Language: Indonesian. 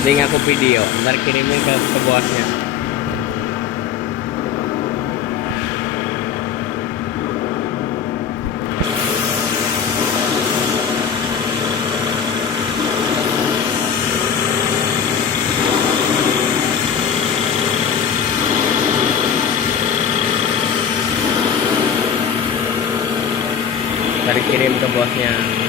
Penting aku video, ntar kirimin ke bosnya. Ntar kirim ke bosnya.